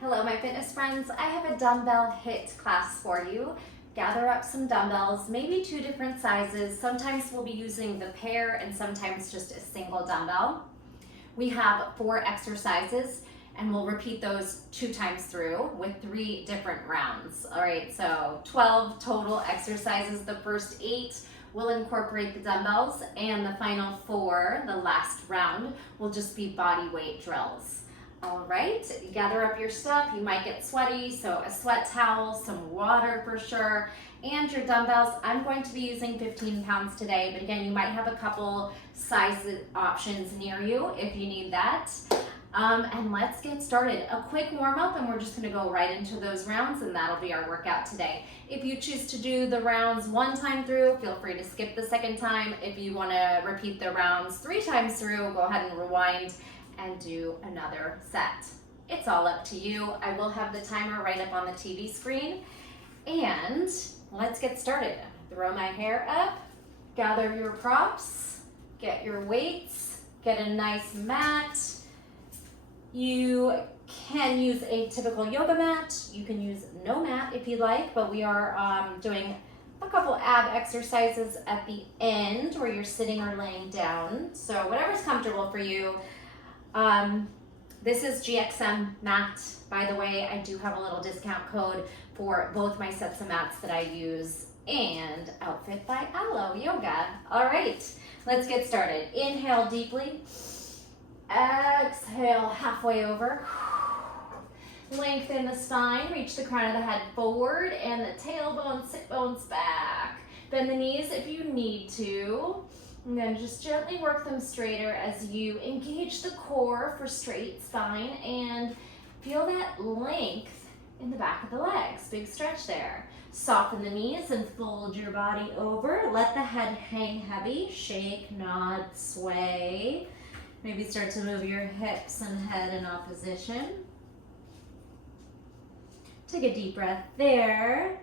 Hello, my fitness friends. I have a dumbbell HIIT class for you. Gather up some dumbbells, maybe 2 different sizes. Sometimes we'll be using the pair and sometimes just a single dumbbell. We have 4 exercises and we'll repeat those 2 times through with 3 different rounds. All right, so 12 total exercises. The first 8 will incorporate the dumbbells and the final 4, the last round, will just be body weight drills. All right, gather up your stuff. You might get sweaty, so a sweat towel, some water for sure, and your dumbbells. I'm going to be using 15 pounds today, but again, you might have a couple size options near you if you need that. And let's get started. A quick warm up and we're just gonna go right into those rounds and that'll be our workout today. If you choose to do the rounds 1 time through, feel free to skip the 2nd time. If you wanna repeat the rounds 3 times through, go ahead and rewind and do another set. It's all up to you. I will have the timer right up on the TV screen. And let's get started. Throw my hair up, gather your props, get your weights, get a nice mat. You can use a typical yoga mat. You can use no mat if you'd like, but we are doing a couple ab exercises at the end where you're sitting or laying down. So whatever's comfortable for you. This is GXM mat, by the way. I do have a little discount code for both my sets of mats that I use and outfit by Aloe Yoga. All right, let's get started. Inhale deeply, exhale halfway over. Lengthen the spine, reach the crown of the head forward and the tailbone, sit bones back. Bend the knees if you need to. And then just gently work them straighter as you engage the core for straight spine and feel that length in the back of the legs. Big stretch there. Soften the knees and fold your body over. Let the head hang heavy. Shake, nod, sway. Maybe start to move your hips and head in opposition. Take a deep breath there.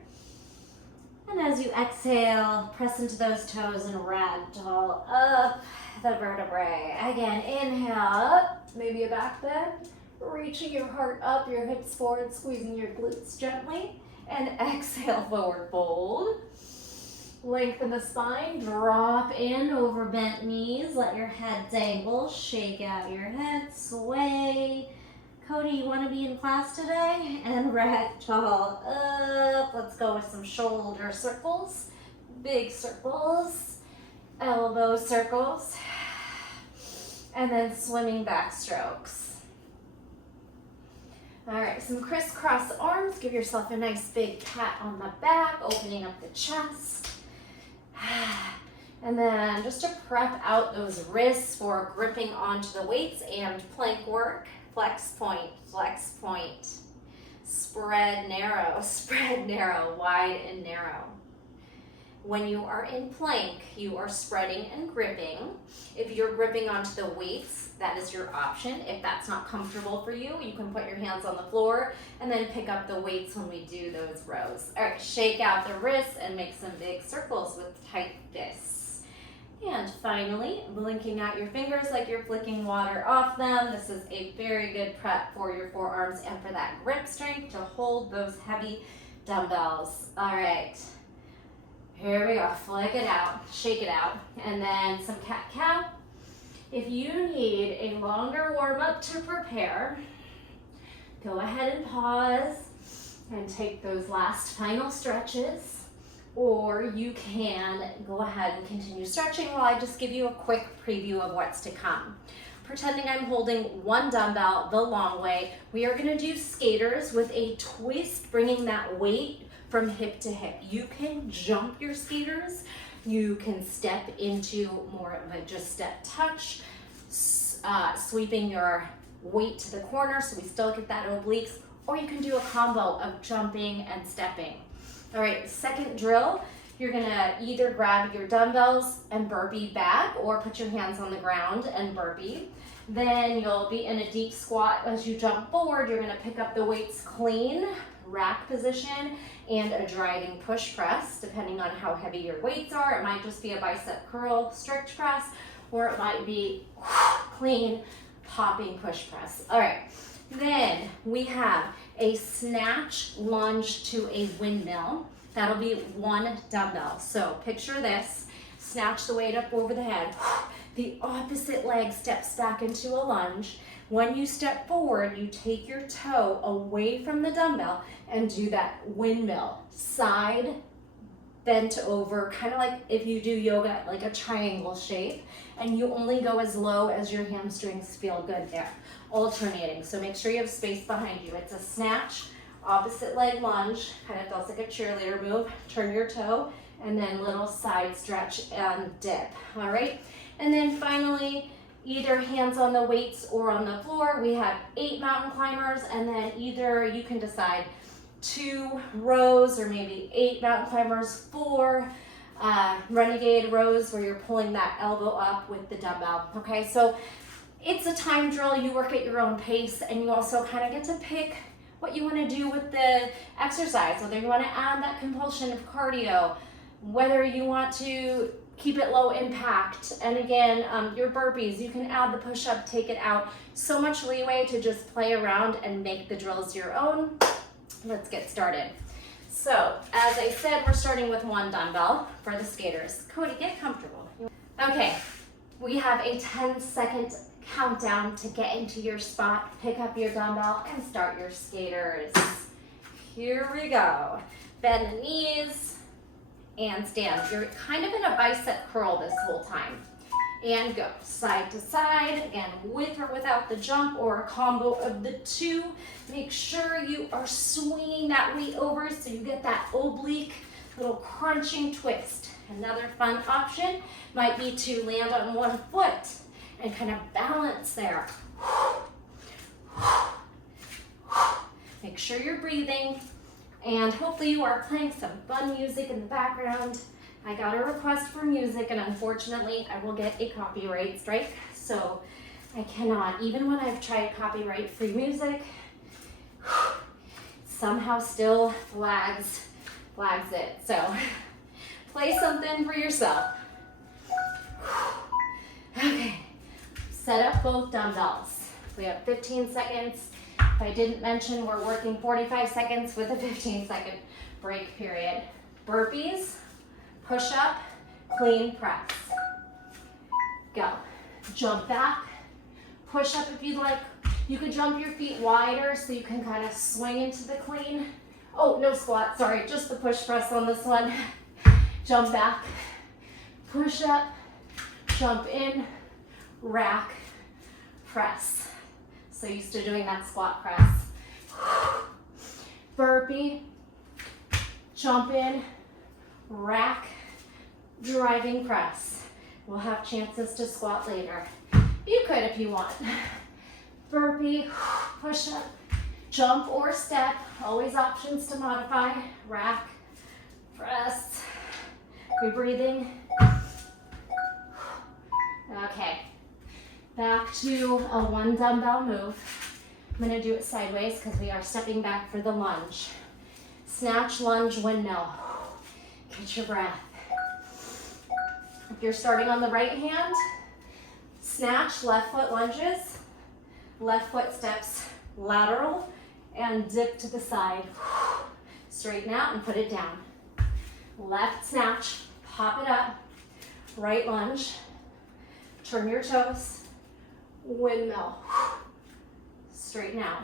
And as you exhale, press into those toes and ragdoll up the vertebrae. Again, inhale up, maybe a back bend. Reaching your heart up, your hips forward, squeezing your glutes gently. And exhale, forward fold. Lengthen the spine, drop in over bent knees. Let your head dangle, shake out your head, sway. Cody, you want to be in class today? And ragdoll up. Let's go with some shoulder circles, big circles, elbow circles, and then swimming back strokes. All right, some crisscross arms. Give yourself a nice big pat on the back, opening up the chest. And then just to prep out those wrists for gripping onto the weights and plank work. Flex point, spread, narrow, wide and narrow. When you are in plank, you are spreading and gripping. If you're gripping onto the weights, that is your option. If that's not comfortable for you, you can put your hands on the floor and then pick up the weights when we do those rows. All right, shake out the wrists and make some big circles with tight fists. And finally, blinking out your fingers like you're flicking water off them. This is a very good prep for your forearms and for that grip strength to hold those heavy dumbbells. All right, here we go. Flick it out, shake it out, and then some cat-cow. If you need a longer warm-up to prepare, go ahead and pause and take those last final stretches. Or you can go ahead and continue stretching while I just give you a quick preview of what's to come. Pretending I'm holding 1 dumbbell the long way, we are gonna do skaters with a twist, bringing that weight from hip to hip. You can jump your skaters, you can step into more of a just step touch, sweeping your weight to the corner so we still get that obliques, or you can do a combo of jumping and stepping. All right, second drill, you're gonna either grab your dumbbells and burpee back or put your hands on the ground and burpee. Then you'll be in a deep squat. As you jump forward, you're gonna pick up the weights clean, rack position, and a driving push press, depending on how heavy your weights are. It might just be a bicep curl stretch press, or it might be clean popping push press. All right, Then we have a snatch lunge to a windmill. That'll be 1 dumbbell. So picture this, snatch the weight up over the head. The opposite leg steps back into a lunge. When you step forward, you take your toe away from the dumbbell and do that windmill, side, bent over, kind of like if you do yoga, like a triangle shape, and you only go as low as your hamstrings feel good there, alternating. So make sure you have space behind you. It's a snatch, opposite leg lunge, kind of feels like a cheerleader move. Turn your toe, and then little side stretch and dip, all right? And then finally, either hands on the weights or on the floor. We have 8 mountain climbers, and then either you can decide 2 rows or maybe 8 mountain climbers, 4 renegade rows where you're pulling that elbow up with the dumbbell, okay? So it's a time drill. You work at your own pace, and you also kind of get to pick what you want to do with the exercise, whether you want to add that compulsion of cardio, whether you want to keep it low impact. And again, your burpees, you can add the push-up, take it out. So much leeway to just play around and make the drills your own. Let's get started. So, as I said, we're starting with 1 dumbbell for the skaters. Cody, get comfortable. Okay, we have a 10-second countdown to get into your spot. Pick up your dumbbell and start your skaters. Here we go. Bend the knees and stand. You're kind of in a bicep curl this whole time. And go side to side, again, with or without the jump or a combo of the 2. Make sure you are swinging that weight over so you get that oblique little crunching twist. Another fun option might be to land on one foot and kind of balance there. Make sure you're breathing, and hopefully you are playing some fun music in the background. I got a request for music, and unfortunately I will get a copyright strike, so I cannot, even when I've tried copyright-free music, somehow still flags it. So play something for yourself. Okay, set up both dumbbells. We have 15 seconds. If I didn't mention, we're working 45 seconds with a 15-second break period. Burpees, push up, clean press. Go. Jump back, push up if you'd like. You could jump your feet wider so you can kind of swing into the clean. Oh, no squat, sorry, just the push press on this one. Jump back, push up, jump in, rack, press. So used to doing that squat press. Burpee, jump in, rack, driving press. We'll have chances to squat later. You could if you want. Burpee, push up, jump or step, always options to modify. Rack, press. Are we breathing? Okay, back to a 1 dumbbell move. I'm gonna do it sideways because we are stepping back for the lunge. Snatch, lunge, windmill. Catch your breath. If you're starting on the right hand, snatch, left foot lunges, left foot steps lateral, and dip to the side. Straighten out and put it down. Left snatch, pop it up, right lunge, turn your toes, windmill, straighten out.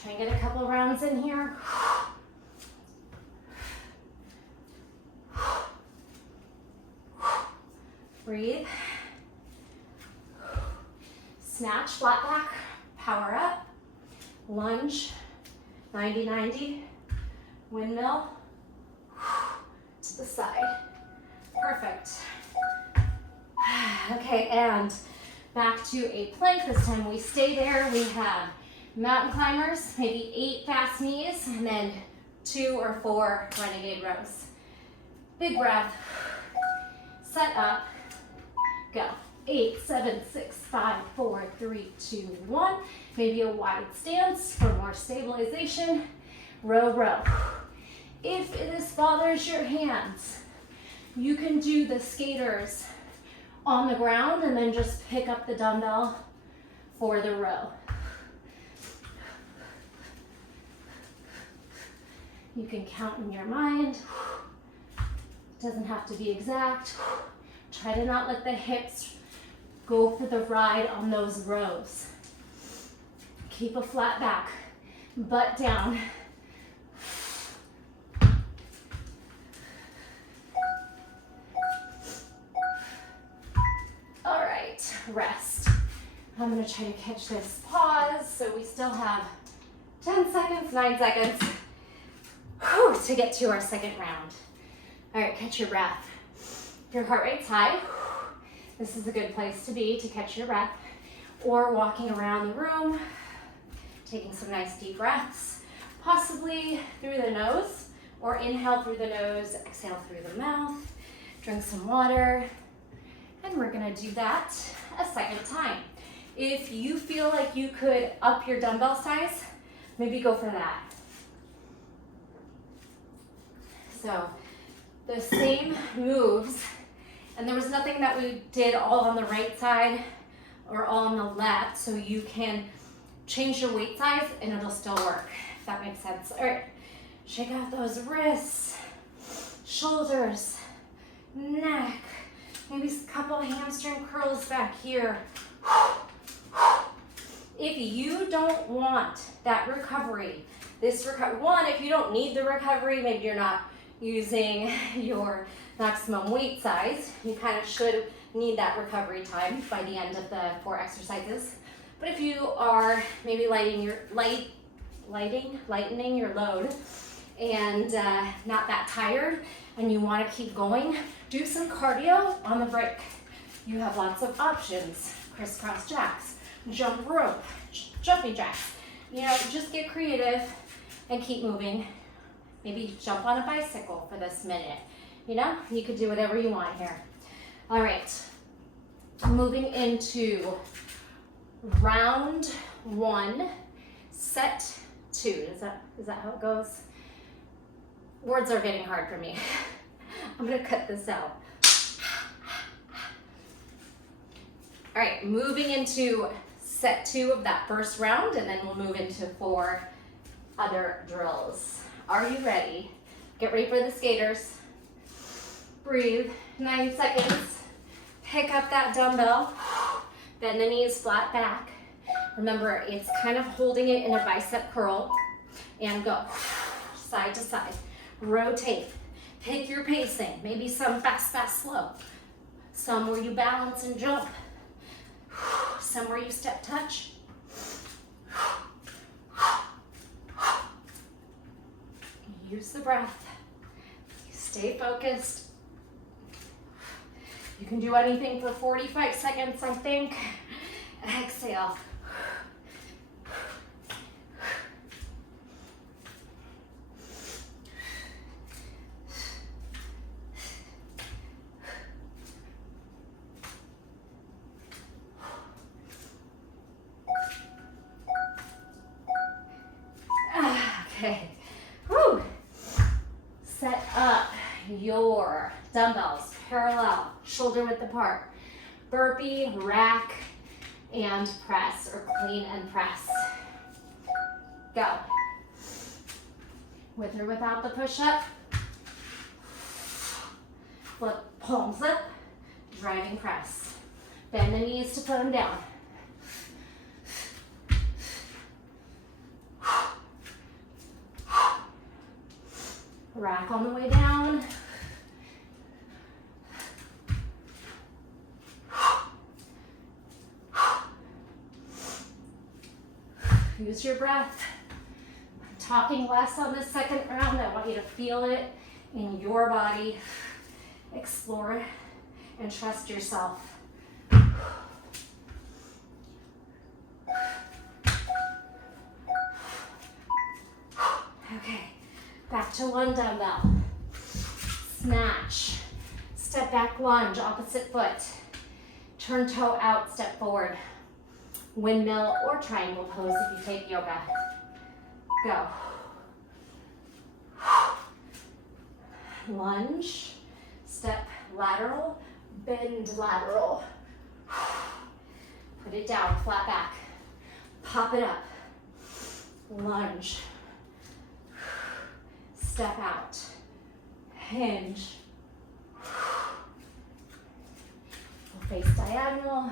Try and get a couple rounds in here. Breathe. Snatch, flat back, power up, lunge, 90-90, windmill, to the side. Perfect. Okay, and back to a plank. This time we stay there. We have mountain climbers, maybe 8 fast knees, and then 2 or 4 renegade rows. Big breath. Set up. Go. 8, 7, 6, 5, 4, 3, 2, 1. Maybe a wide stance for more stabilization. Row, row. If this bothers your hands, you can do the skaters on the ground and then just pick up the dumbbell for the row. You can count in your mind. Doesn't have to be exact. Try to not let the hips go for the ride on those rows. Keep a flat back, butt down. All right, rest. I'm gonna try to catch this pause, so we still have 10 seconds, 9 seconds to get to our second round. All right, catch your breath. If your heart rate's high, this is a good place to be to catch your breath, or walking around the room, taking some nice deep breaths, possibly through the nose, or inhale through the nose, exhale through the mouth, drink some water, and we're gonna do that a second time. If you feel like you could up your dumbbell size, maybe go for that. So the same moves, and there was nothing that we did all on the right side or all on the left, so you can change your weight size and it'll still work, if that makes sense. All right, shake out those wrists, shoulders, neck, maybe a couple hamstring curls back here. If you don't want that recovery, if you don't need the recovery, maybe you're not using your maximum weight size, you kind of should need that recovery time by the end of the 4 exercises. But if you are maybe lightening your load and not that tired and you want to keep going, do some cardio on the break. You have lots of options: crisscross jacks, jump rope, jumping jacks. You know, just get creative and keep moving. Maybe jump on a bicycle for this minute. You know, you could do whatever you want here. All right, moving into round 1, set 2. Is that how it goes? Words are getting hard for me. I'm gonna cut this out. All right, moving into set 2 of that first round, and then we'll move into 4 other drills. Are you ready? Get ready for the skaters. Breathe, 9 seconds. Pick up that dumbbell. Bend the knees flat back. Remember, it's kind of holding it in a bicep curl. And go side to side. Rotate. Pick your pacing. Maybe some fast, slow. Some where you balance and jump. Some where you step touch. Use the breath. Stay focused. You can do anything for 45 seconds, I think. Exhale. Okay. Whew. Set up your dumbbells parallel, shoulder width apart. Burpee, rack, and press, or clean and press. Go. With or without the push-up. Flip palms up, driving press. Bend the knees to put them down. Rack on the way down. Use your breath. I'm talking less on this second round. I want you to feel it in your body. Explore it and trust yourself. Okay, back to 1 dumbbell. Snatch. Step back lunge, opposite foot. Turn toe out, step forward. Windmill or triangle pose if you take yoga. Go. Lunge, step lateral, bend lateral. Put it down, flat back. Pop it up. Lunge. step out, hinge, we'll face diagonal,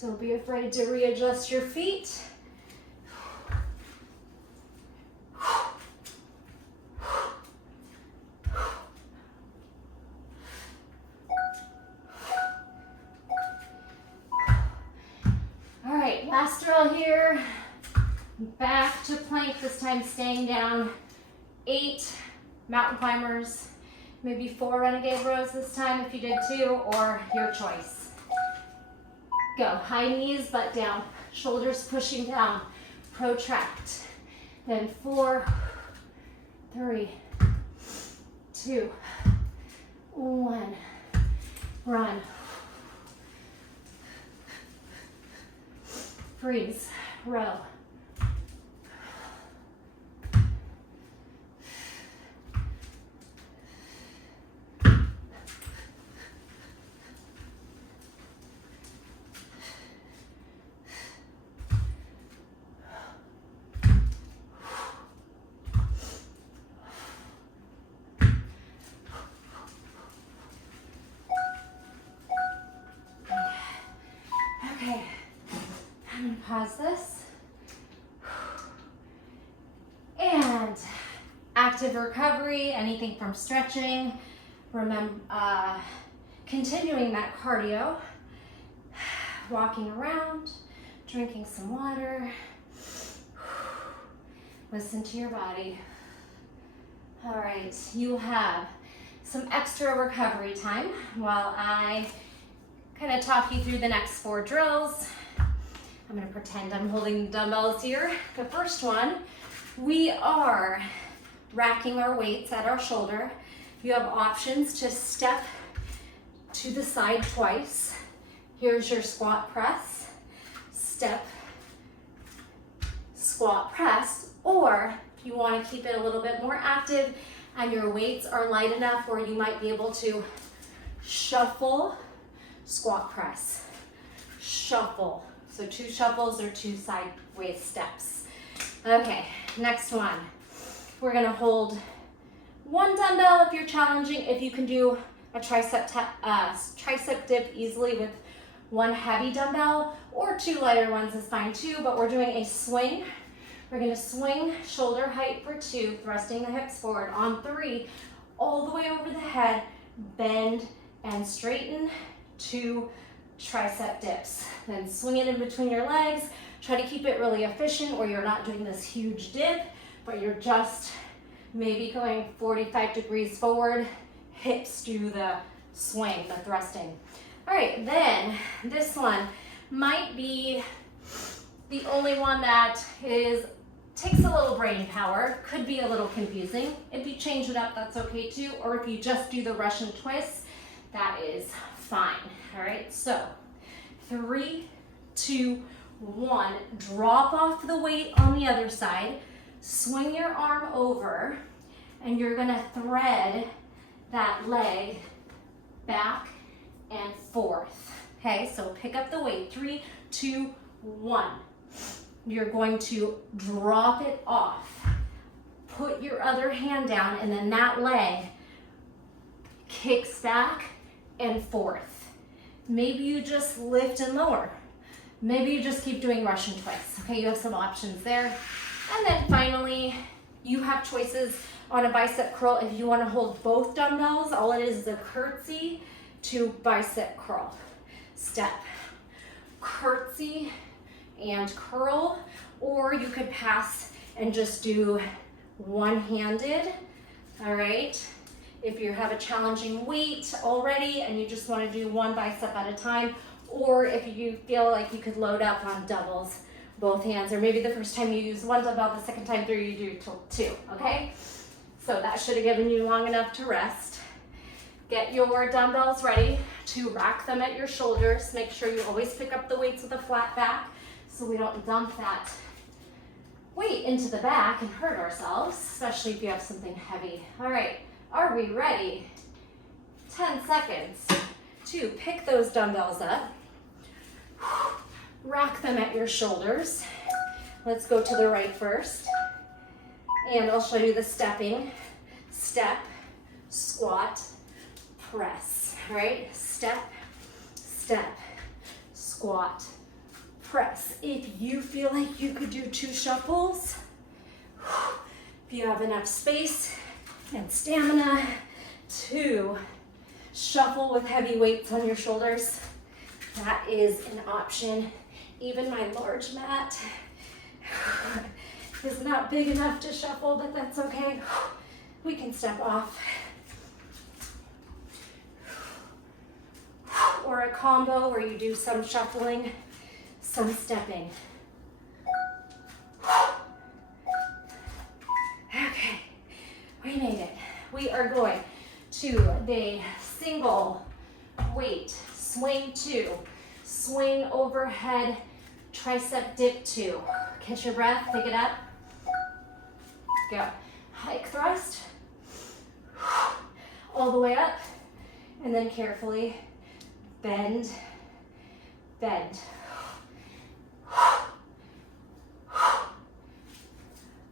don't be afraid to readjust your feet. All right, last drill here. Back to plank, this time staying down. 8 mountain climbers, maybe 4 renegade rows this time if you did 2, or your choice. Go, high knees, butt down, shoulders pushing down, protract. Then 4, 3, 2, 1, run. Freeze, row. Okay, I'm gonna pause this. And active recovery, anything from stretching, remember, continuing that cardio, walking around, drinking some water, listen to your body. All right, you have some extra recovery time while I kind of talk you through the next 4 drills. I'm gonna pretend I'm holding the dumbbells here. The first one, we are racking our weights at our shoulder. You have options to step to the side twice. Here's your squat press, step, squat press, or if you want to keep it a little bit more active and your weights are light enough where you might be able to shuffle, squat press, shuffle. So 2 shuffles or 2 sideways steps. Okay, next one. We're gonna hold 1 dumbbell if you're challenging. If you can do a tricep dip easily with 1 heavy dumbbell, or 2 lighter ones is fine too, but we're doing a swing. We're gonna swing shoulder height for 2, thrusting the hips forward. On 3, all the way over the head, bend and straighten, 2 tricep dips. Then swing it in between your legs. Try to keep it really efficient where you're not doing this huge dip, but you're just maybe going 45 degrees forward, hips do the swing, the thrusting. All right, then this one might be the only one that takes a little brain power, could be a little confusing. If you change it up, that's okay too, or if you just do the Russian twist, that is fine. All right, so 3, 2, 1, drop off the weight on the other side, swing your arm over, and you're gonna thread that leg back and forth. Okay, so pick up the weight, 3, 2, 1. You're going to drop it off, put your other hand down, and then that leg kicks back and forth. Maybe you just lift and lower. Maybe you just keep doing Russian twists. Okay, you have some options there. And then finally, you have choices on a bicep curl. If you want to hold both dumbbells, all it is a curtsy to bicep curl. Step, curtsy and curl, or you could pass and just do one-handed. All right. If you have a challenging weight already and you just want to do 1 bicep at a time, or if you feel like you could load up on doubles, both hands, or maybe the first time you use 1 dumbbell, the second time through you do 2, okay? So that should have given you long enough to rest. Get your dumbbells ready to rack them at your shoulders. Make sure you always pick up the weights with a flat back so we don't dump that weight into the back and hurt ourselves, especially if you have something heavy. All right. Are we ready? 10 seconds to pick those dumbbells up. Rack them at your shoulders. Let's go to the right first. And I'll show you the stepping. Step, squat, press. All right? Step, step, squat, press. If you feel like you could do 2 shuffles, if you have enough space and stamina to shuffle with heavy weights on your shoulders, that is an option. Even my large mat is not big enough to shuffle, but that's okay. We can step off. Or a combo where you do some shuffling, some stepping. Okay, we made it. We are going to the single weight swing 2, swing overhead, tricep dip 2. Catch your breath, pick it up. Go. Hike thrust. All the way up. And then carefully bend, bend.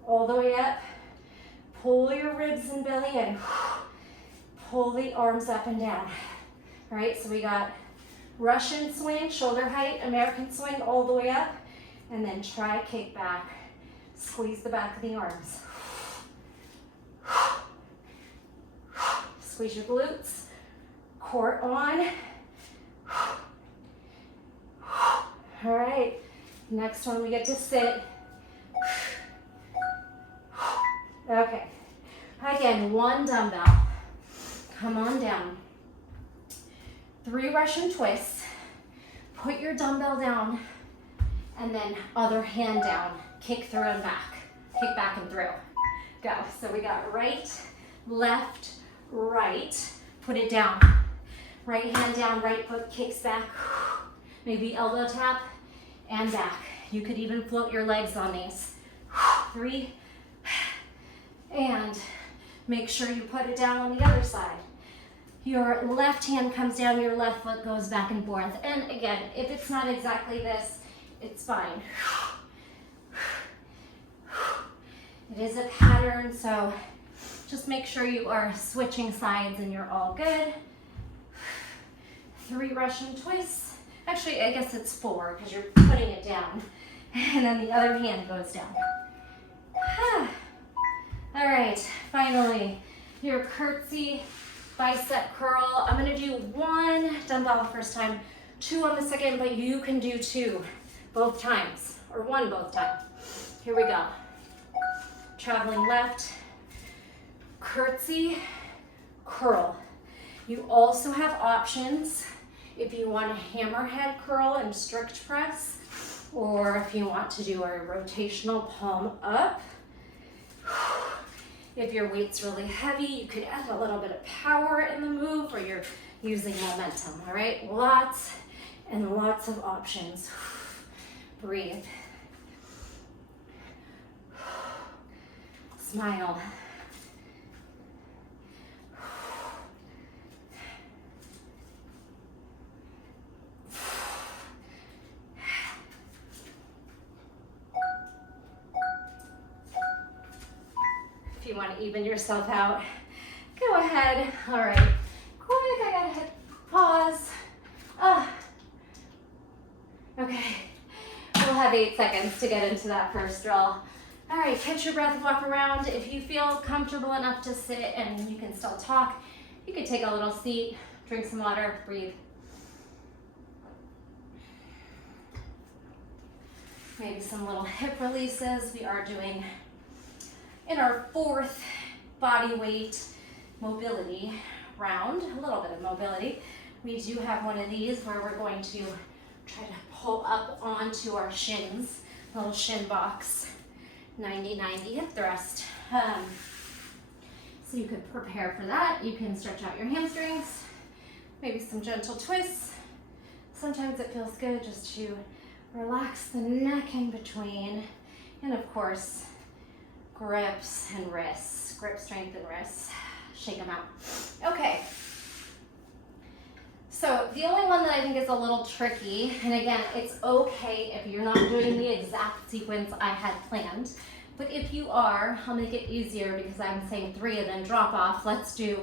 All the way up. Pull your ribs and belly in. Pull the arms up and down. All right, so we got Russian swing, shoulder height, American swing all the way up, and then try kick back. Squeeze the back of the arms. Squeeze your glutes, core on. All right, next one we get to sit. Okay, again, 1 dumbbell. Come on down. 3 Russian twists. Put your dumbbell down and then other hand down. Kick through and back. Kick back and through. Go. So we got right, left, right. Put it down. Right hand down, right foot kicks back. Maybe elbow tap and back. You could even float your legs on these. 3. And make sure you put it down on the other side. Your left hand comes down, your left foot goes back and forth. And again, if it's not exactly this, it's fine. It is a pattern, so just make sure you are switching sides and you're all good. 3 Russian twists. Actually, I guess it's 4 because you're putting it down. And then the other hand goes down. All right, finally, your curtsy bicep curl. I'm gonna do 1 dumbbell the first time, 2 on the second, but you can do 2 both times, or 1 both times. Here we go. Traveling left, curtsy, curl. You also have options if you want a hammerhead curl and strict press, or if you want to do a rotational palm up. If your weight's really heavy, you could add a little bit of power in the move where you're using momentum, all right? Lots and lots of options. Breathe. Smile. If you want to even yourself out, go ahead. All right, quick, I gotta hit pause. Okay, we'll have 8 seconds to get into that first drill. All right, catch your breath, walk around. If you feel comfortable enough to sit and you can still talk, you could take a little seat, drink some water, breathe. Maybe some little hip releases. We are doing in our 4th body weight mobility round, a little bit of mobility. We do have one of these where we're going to try to pull up onto our shins, little shin box, 90-90 hip thrust. So you could prepare for that. You can stretch out your hamstrings, maybe some gentle twists. Sometimes it feels good just to relax the neck in between, and of course, grips and wrists, grip strength and wrists. Shake them out. Okay. So the only one that I think is a little tricky, and again, it's okay if you're not doing the exact sequence I had planned, but if you are, I'll make it easier because I'm saying 3 and then drop off. Let's do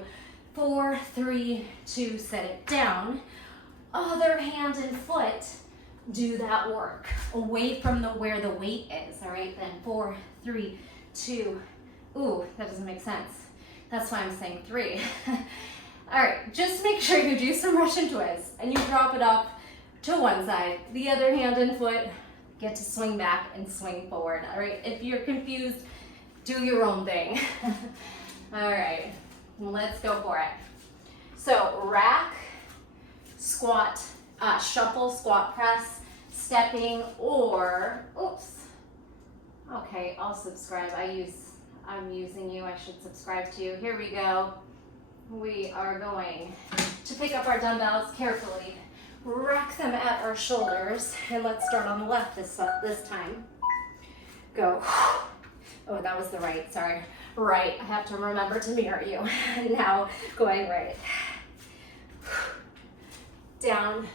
4, 3, 2, set it down. Other hand and foot, do that work away from where the weight is, all right? Then 4, 3, 2, ooh, that doesn't make sense. That's why I'm saying 3. All right, just make sure you do some Russian twists and you drop it up to one side. The other hand and foot get to swing back and swing forward, all right? If you're confused, do your own thing. All right, let's go for it. So rack, squat, shuffle, squat press, stepping, or, oops. Okay, I'll subscribe. I'm using you, I should subscribe to you. Here we go. We are going to pick up our dumbbells carefully, rack them at our shoulders, and let's start on the left this time. Go. Oh, that was the right, sorry. Right, I have to remember to mirror you. Now, going right. Down,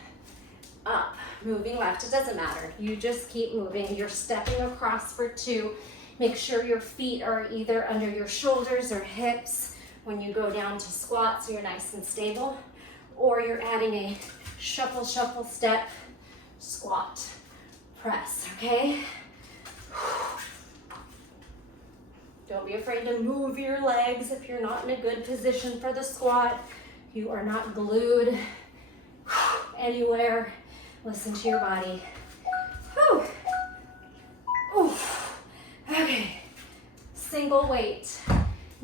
up, moving left. It doesn't matter. You just keep moving. You're stepping across for 2. Make sure your feet are either under your shoulders or hips when you go down to squat so you're nice and stable, or you're adding a shuffle, shuffle, step, squat, press, okay? Don't be afraid to move your legs if you're not in a good position for the squat. You are not glued anywhere. Listen to your body. Whew. Ooh. Okay, single weight.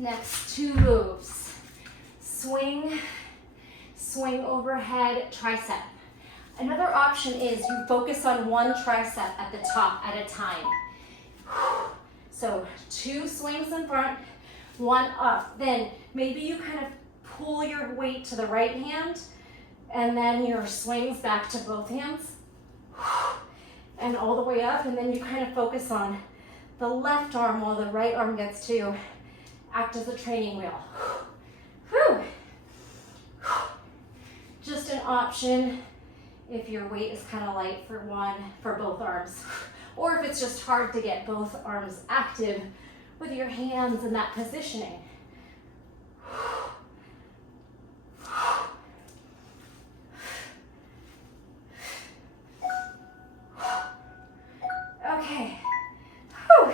Next 2 moves. Swing, swing overhead, tricep. Another option is you focus on one tricep at the top at a time. So 2 swings in front, 1 up. Then maybe you kind of pull your weight to the right hand and then your swings back to both hands and all the way up, and then you kind of focus on the left arm while the right arm gets to act as a training wheel. Whew. Just an option if your weight is kind of light for both arms, or if it's just hard to get both arms active with your hands in that positioning. Okay. Whew.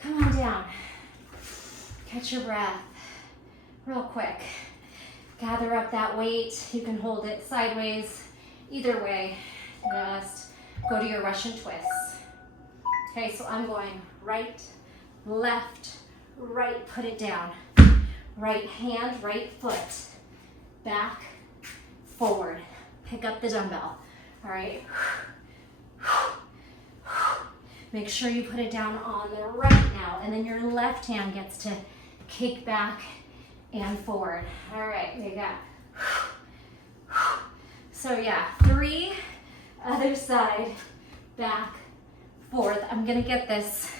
Come on down. Catch your breath real quick. Gather up that weight. You can hold it sideways, either way. Just go to your Russian twists. Okay, so I'm going right, left, right, put it down. Right hand, right foot, back, forward. Pick up the dumbbell, all right? Make sure you put it down on the right now, and then your left hand gets to kick back and forward. All right, you got. So yeah, 3, other side, back, forth. I'm gonna get this.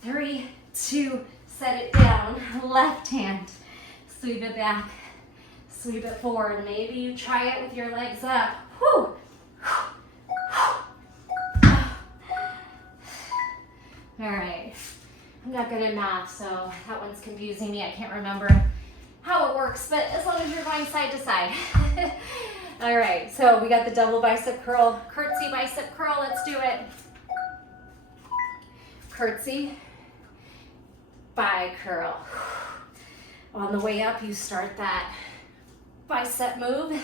3, 2, set it down. Left hand, sweep it back, sweep it forward. Maybe you try it with your legs up. Whew. All right, I'm not good at math, so that one's confusing me. I can't remember how it works, but as long as you're going side to side. All right, so we got the double bicep curl, curtsy bicep curl. Let's do it. Curtsy, bi curl. On the way up, you start that bicep move,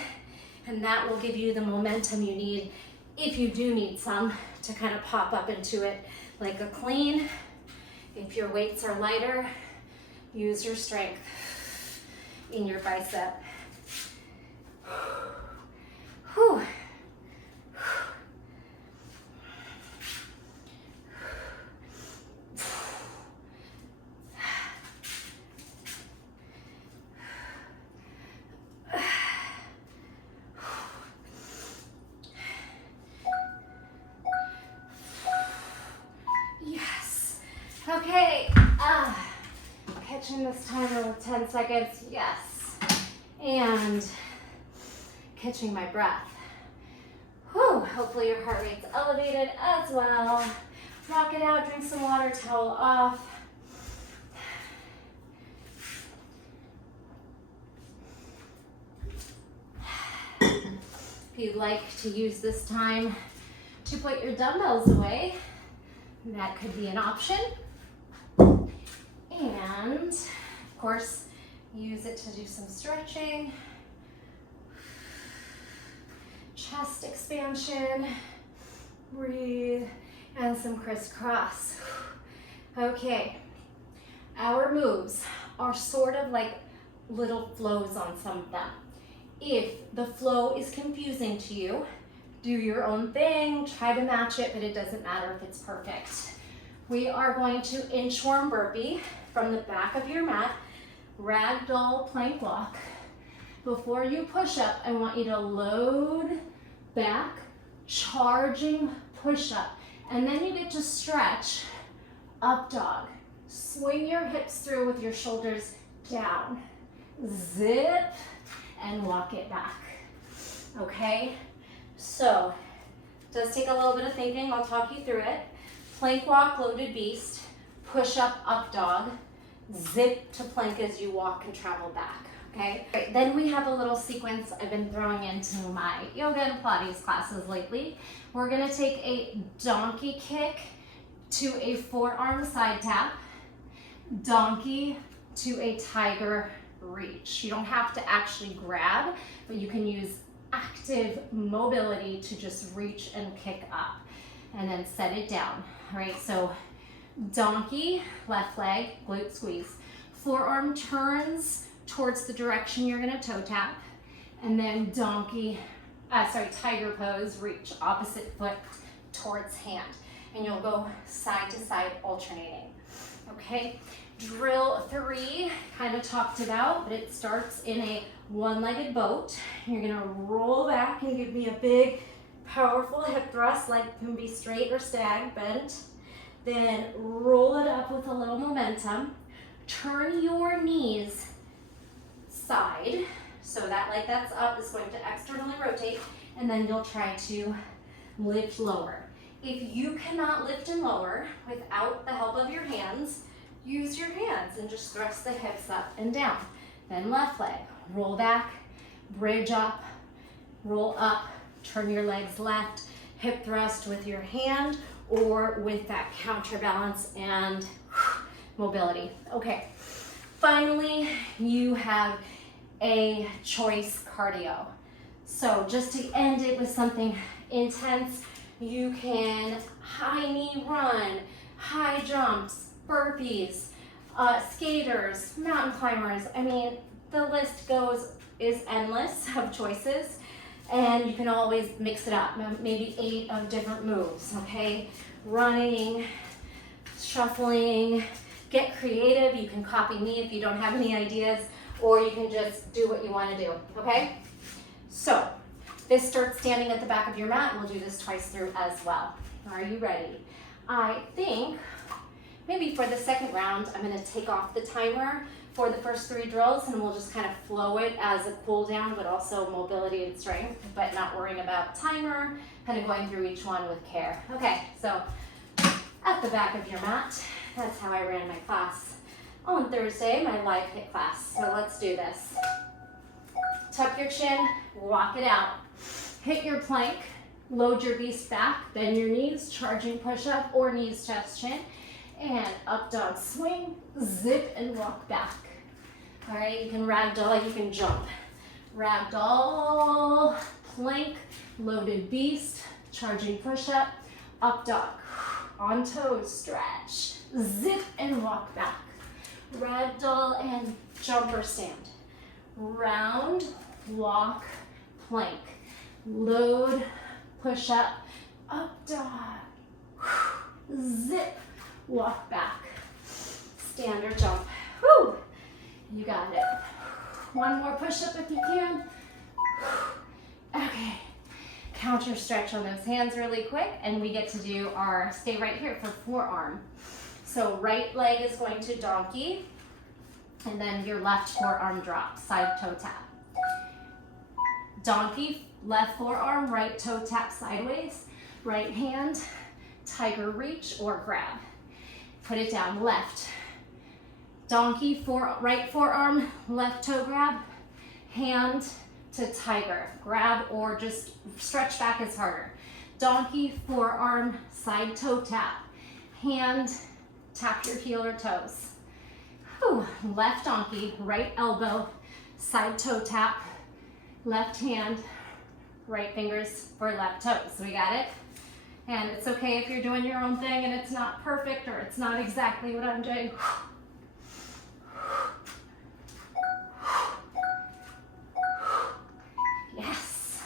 and that will give you the momentum you need, if you do need some, to kind of pop up into it like a clean. If your weights are lighter, use your strength in your bicep. Whew. Yes. Okay. Catching this timer with 10 seconds. Yes. And catching my breath. Whew, hopefully your heart rate's elevated as well. Rock it out, drink some water, towel off. If you'd like to use this time to put your dumbbells away, that could be an option. And of course, use it to do some stretching, chest expansion, breathe, and some crisscross. Okay, our moves are sort of like little flows on some of them. If the flow is confusing to you, do your own thing, try to match it, but it doesn't matter if it's perfect. We are going to inchworm burpee from the back of your mat, ragdoll plank walk. Before you push up, I want you to load back, charging push up, and then you get to stretch up dog. Swing your hips through with your shoulders down. Zip and walk it back. Okay? So, it does take a little bit of thinking. I'll talk you through it. Plank walk, loaded beast, push up dog, zip to plank as you walk and travel back, okay? Right, then we have a little sequence I've been throwing into my yoga and Pilates classes lately. We're gonna take a donkey kick to a forearm side tap, donkey to a tiger reach. You don't have to actually grab, but you can use active mobility to just reach and kick up and then set it down. All right, so donkey, left leg, glute squeeze. Forearm turns towards the direction you're gonna toe tap, and then donkey, tiger pose, reach, opposite foot towards hand. And you'll go side to side alternating, okay? Drill 3, kind of talked about, but it starts in a one-legged boat. You're gonna roll back and give me a big, powerful hip thrust, leg can be straight or stag, bent. Then roll it up with a little momentum. Turn your knees side, so that leg that's up is going to externally rotate, and then you'll try to lift lower. If you cannot lift and lower without the help of your hands, use your hands and just thrust the hips up and down. Then left leg, roll back, bridge up, roll up, turn your legs left, hip thrust with your hand or with that counterbalance and mobility. Okay, finally, you have a choice cardio. So just to end it with something intense, you can high knee run, high jumps, burpees, skaters, mountain climbers. I mean, the list is endless of choices, and you can always mix it up, maybe 8 of different moves, okay? Running, shuffling, get creative. You can copy me if you don't have any ideas, or you can just do what you want to do, okay? So, this starts standing at the back of your mat, and we'll do this twice through as well. Are you ready? I think maybe for the second round, I'm gonna take off the timer for the first 3 drills, and we'll just kind of flow it as a cool down, but also mobility and strength, but not worrying about timer, kind of going through each one with care. Okay, so at the back of your mat, that's how I ran my class on Thursday, my live HIIT class. So let's do this. Tuck your chin, walk it out. Hit your plank, load your beast back, bend your knees, charging push-up or knees, chest, chin, and up dog swing, zip and walk back. All right, you can ragdoll, you can jump. Ragdoll, plank, loaded beast, charging push-up, up dog, on toes, stretch, zip and walk back. Ragdoll and jumper stand. Round, walk, plank, load, push up dog, zip, walk back, stand or jump. Whew. You got it. One more push up if you can. Okay, counter stretch on those hands really quick, and we get to do our, stay right here for forearm. So right leg is going to donkey, and then your left forearm drop, side toe tap. Donkey, left forearm, right toe tap sideways, right hand, tiger reach or grab. Put it down, left. Donkey, right forearm, left toe grab, hand to tiger, grab or just stretch back is harder. Donkey, forearm, side toe tap, hand, tap your heel or toes. Whew. Left donkey, right elbow, side toe tap, left hand, right fingers for left toes. We got it? And it's okay if you're doing your own thing and it's not perfect or it's not exactly what I'm doing. Yes.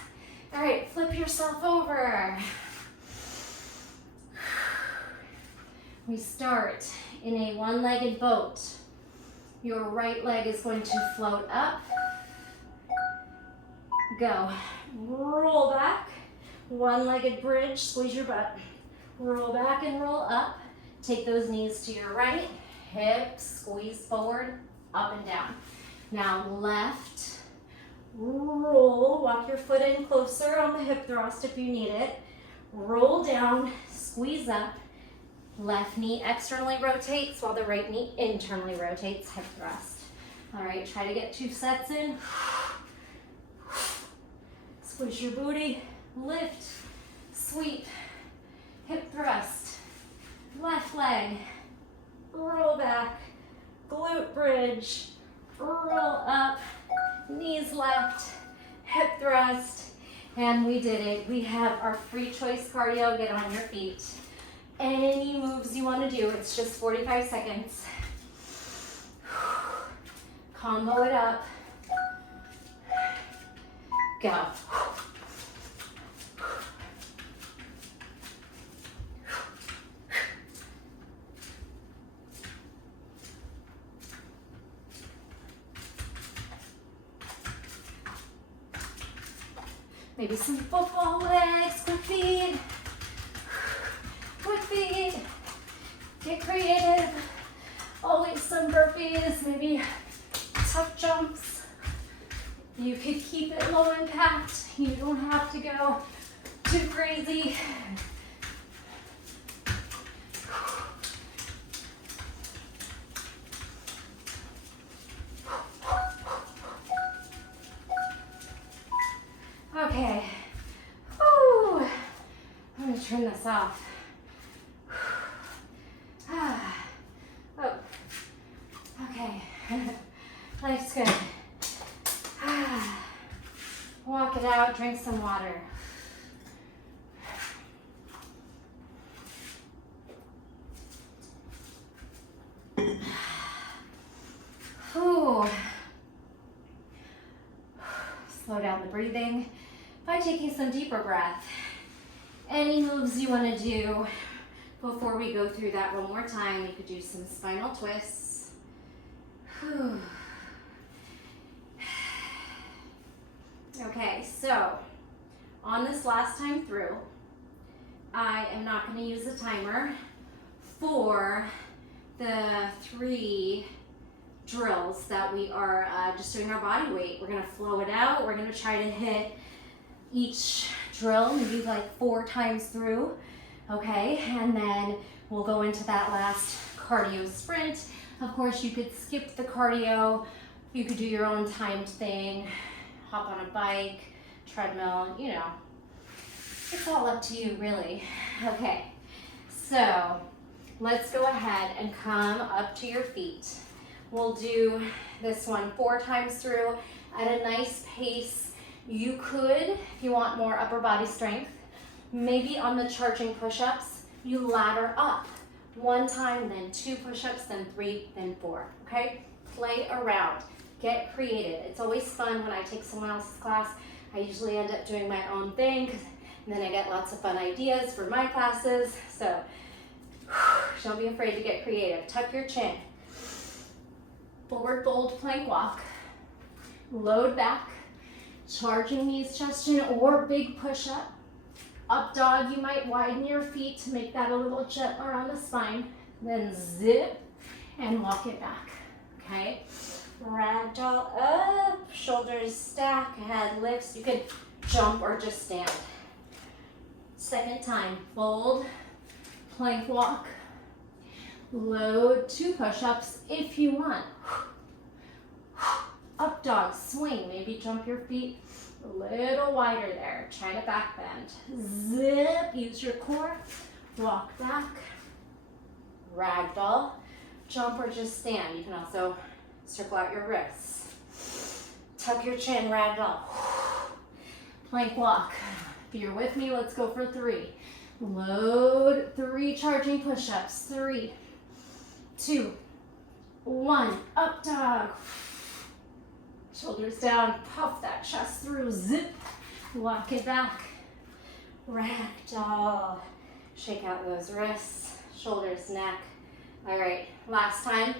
All right, flip yourself over. We start in a one-legged boat. Your right leg is going to float up. Go. Roll back. One-legged bridge, squeeze your butt. Roll back and roll up. Take those knees to your right. Hips, squeeze forward, up and down. Now left, roll. Walk your foot in closer on the hip thrust if you need it. Roll down, squeeze up. Left knee externally rotates while the right knee internally rotates, hip thrust. All right, try to get 2 sets in. Squish your booty, lift, sweep, hip thrust, left leg, roll back, glute bridge, roll up, knees left, hip thrust, and we did it. We have our free choice cardio. Get on your feet. Any moves you want to do, it's just 45 seconds. Combo it up. Go. Maybe some football legs, quick feet. Quick feet, get creative. Always some burpees, maybe tuck jumps. You could keep it low impact. You don't have to go too crazy. Okay, whew. I'm gonna turn this off. Oh, okay, life's good. Walk it out, drink some water. Ooh. Slow down the breathing by taking some deeper breath. Any moves you want to do. Before we go through that one more time, we could do some spinal twists. Whew. Okay, so on this last time through, I am not going to use a timer for the 3 drills that we are just doing our body weight. We're going to flow it out. We're going to try to hit each drill maybe like 4 times through. Okay, and then we'll go into that last cardio sprint. Of course, you could skip the cardio. You could do your own timed thing, hop on a bike, treadmill, you know. It's all up to you, really. Okay, so let's go ahead and come up to your feet. We'll do this one 4 times through at a nice pace. You could, if you want more upper body strength, maybe on the charging push-ups, you ladder up. 1 time, then 2 push-ups, then 3, then 4, okay? Play around, get creative. It's always fun when I take someone else's class. I usually end up doing my own thing, and then I get lots of fun ideas for my classes. So don't be afraid to get creative. Tuck your chin. Forward fold plank walk. Load back, charging knees, chest, chin, or big push-up. Up dog, you might widen your feet to make that a little gentler on the spine. Then zip and walk it back, okay? Ragdoll up, shoulders stack, head lifts. You can jump or just stand. Second time, fold, plank walk, load 2 push-ups if you want. Up dog, swing, maybe jump your feet a little wider there. Try to back bend. Zip, use your core, walk back, ragdoll, jump or just stand. You can also circle out your wrists. Tuck your chin, ragdoll. Plank walk. If you're with me, let's go for 3. Load 3 charging push-ups. 3, 2, 1. Up dog. Shoulders down, puff that chest through, zip, walk it back, ragdoll, shake out those wrists, shoulders, neck. All right, last time,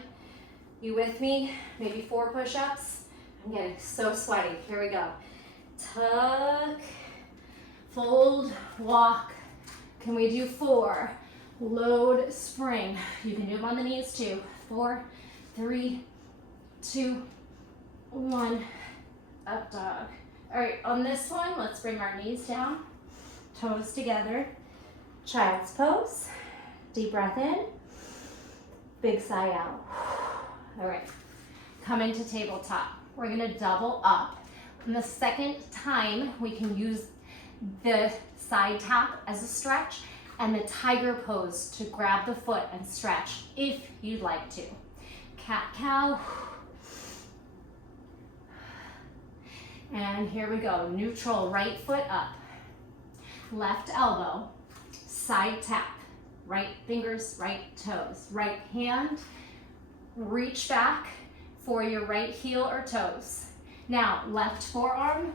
you with me? Maybe 4 push-ups. I'm getting so sweaty, here we go. Tuck, fold, walk. Can we do 4? Load, spring. You can do them on the knees too. 4, 3, 2, 1, up dog. All right, on this one, let's bring our knees down, toes together, child's pose, deep breath in, big sigh out. All right, come into tabletop. We're gonna double up. And the second time, we can use the side tap as a stretch and the tiger pose to grab the foot and stretch if you'd like to. Cat-cow. And here we go, neutral right foot up, left elbow, side tap, right fingers, right toes, right hand, reach back for your right heel or toes. Now, left forearm,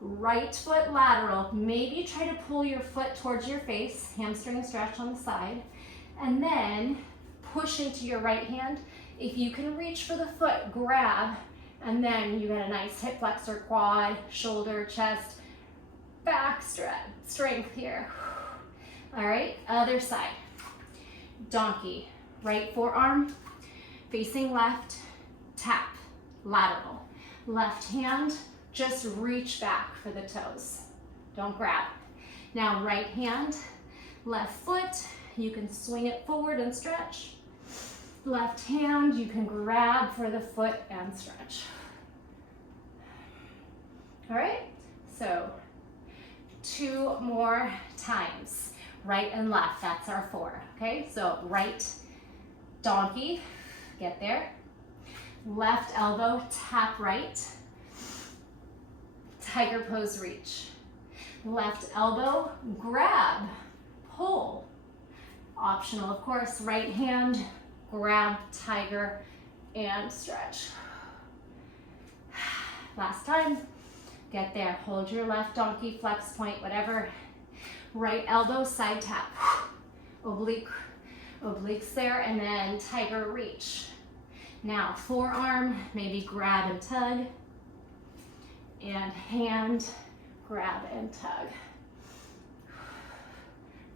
right foot lateral, maybe try to pull your foot towards your face, hamstring stretch on the side, and then push into your right hand. If you can reach for the foot, grab, and then you get a nice hip flexor, quad, shoulder, chest, back strength here. All right, other side. Donkey, right forearm, facing left, tap, lateral. Left hand, just reach back for the toes. Don't grab. Now right hand, left foot, you can swing it forward and stretch. Left hand, you can grab for the foot and stretch. All right, so 2 more times. Right and left, that's our 4, okay? So right donkey, get there. Left elbow, tap right. Tiger pose, reach. Left elbow, grab, pull. Optional, of course, right hand, grab, tiger, and stretch. Last time, get there. Hold your left donkey, flex point, whatever. Right elbow, side tap. Oblique, obliques there, and then tiger reach. Now, forearm, maybe grab and tug. And hand, grab and tug.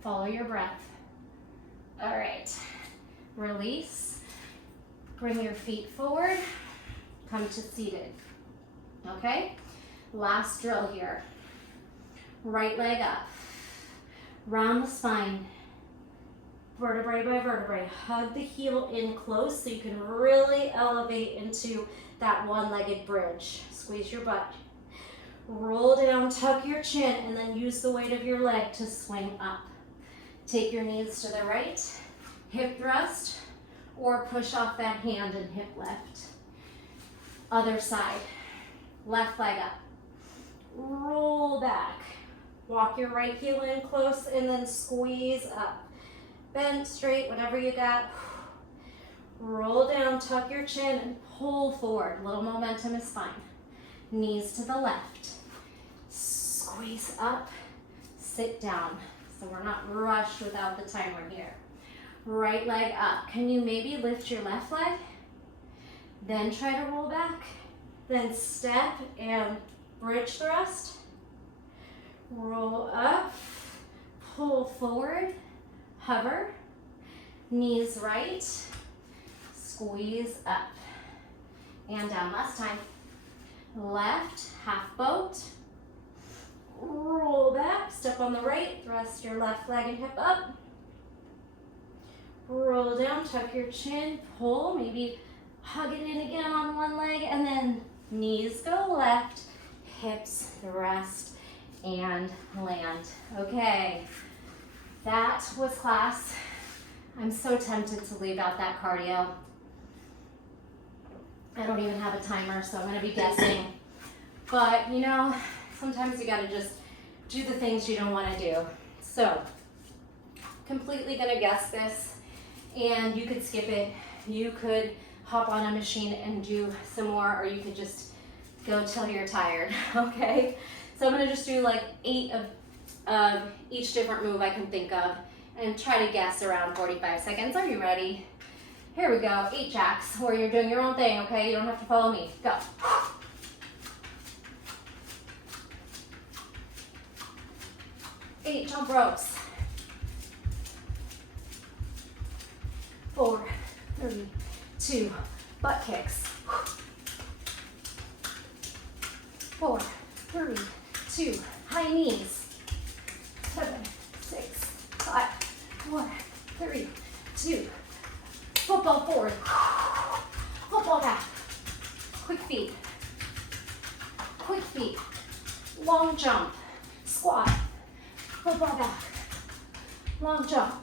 Follow your breath. All right, release. Bring your feet forward. Come to seated. Okay, last drill here. Right leg up. Round the spine. Vertebrae by vertebrae. Hug the heel in close so you can really elevate into that one-legged bridge. Squeeze your butt. Roll down, tuck your chin, and then use the weight of your leg to swing up. Take your knees to the right, hip thrust, or push off that hand and hip lift. Other side, left leg up. Roll back. Walk your right heel in close and then squeeze up. Bend straight, whatever you got. Roll down, tuck your chin, and pull forward. Little momentum is fine. Knees to the left. Squeeze up, sit down. So we're not rushed without the timer here. Right leg up. Can you maybe lift your left leg? Then try to roll back. Then step and bridge thrust. Roll up, pull forward, hover, knees right, squeeze up. And down, last time. Left, half boat. Roll back, step on the right, thrust your left leg and hip up. Roll down, tuck your chin, pull, maybe hug it in again on one leg, and then knees go left, hips thrust, and land. Okay, that was class. I'm so tempted to leave out that cardio. I don't even have a timer, so I'm gonna be guessing. But you know, sometimes you gotta just do the things you don't wanna do. So, completely gonna guess this, and you could skip it. You could hop on a machine and do some more, or you could just go till you're tired, okay? So I'm gonna just do like 8 of each different move I can think of and try to guess around 45 seconds. Are you ready? Here we go, 8 jacks, where you're doing your own thing, okay? You don't have to follow me, go. 8 jump ropes. 4, 3, 2, butt kicks. 4, 3, 2, high knees. 7, 6, 5, 4, 3, 2, football forward. Football back. Quick feet. Quick feet. Long jump. Squat. Football back. Long jump.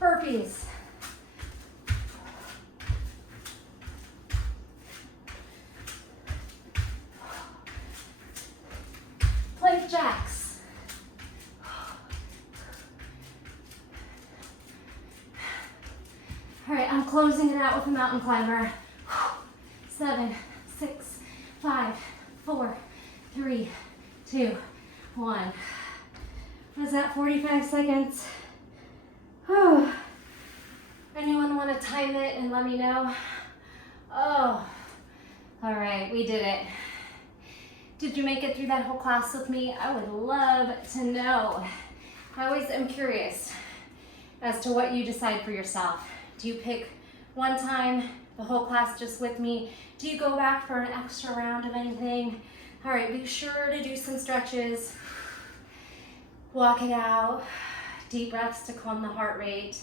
Burpees. Plank jacks. All right, I'm closing it out with a mountain climber. 7, 6, 5, 4, 3, 2, 1. Was that 45 seconds? Whew. Anyone want to time it and let me know? Oh, all right, we did it. Did you make it through that whole class with me? I would love to know. I always am curious as to what you decide for yourself. Do you pick one time, the whole class just with me? Do you go back for an extra round of anything? All right, be sure to do some stretches. Walk it out. Deep breaths to calm the heart rate.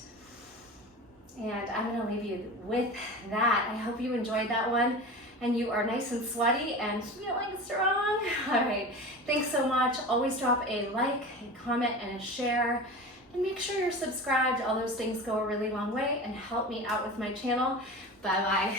And I'm gonna leave you with that. I hope you enjoyed that one and you are nice and sweaty and feeling strong. All right, thanks so much. Always drop a like, a comment, and a share. And make sure you're subscribed. All those things go a really long way and help me out with my channel. Bye-bye.